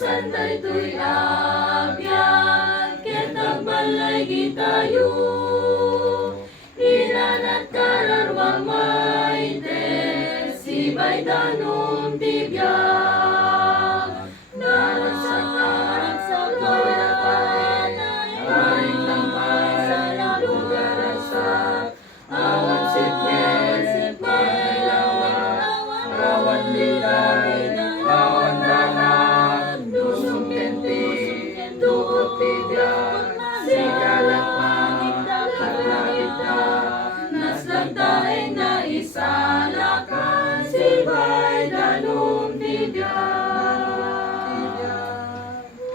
sanday tuy agyan, ketag balay gitayo. Inanat kararwang maite, sibay danum tibiyag. Naragsakan sa kawatan, maing tampay sa lugar agsak. Awan sipgen, may lawan, awan liday, awan danag, dusong kenti, dukot tibiyag, sikalat maglagit na, naslagdaeng na isalakan, sibay danum tibiyag.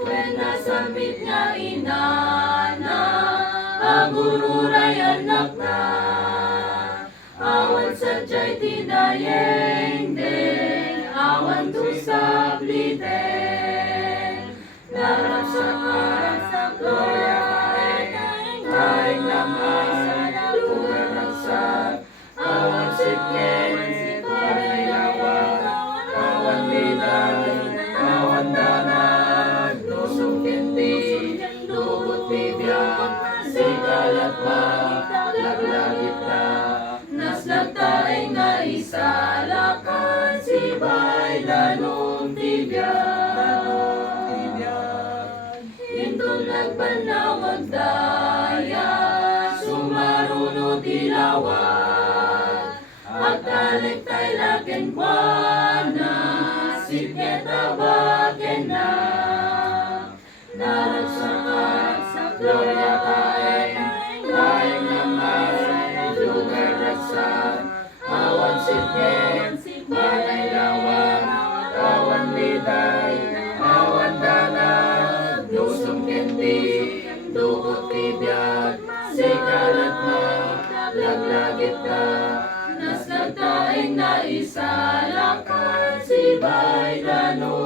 When nasamit nga inana, agururay anak na, awan sadyay tidayeng deng, awan tu sablideng. Naragsakan sa gloria kaing lamay, lugar agsak, awan sipgen, may lawan, awan liday, awan danag, dusong kenti, dukot tibiyag, sikalat maglagit na, naslagtaeng na isalakan, sibay danum tibiyag. Intong nagpanawag daya, sumaruno tilawag, at taliktay laken buwana, sipget abaken na. Naragsakan sa gloria kaing lamay, lugar agsak, awan sipgen, may lawan, awan liday, awan danag, dusong kenti, dukot tibiyag, sikalat maglagit na, naslagtaeng na isalakan, sibay danum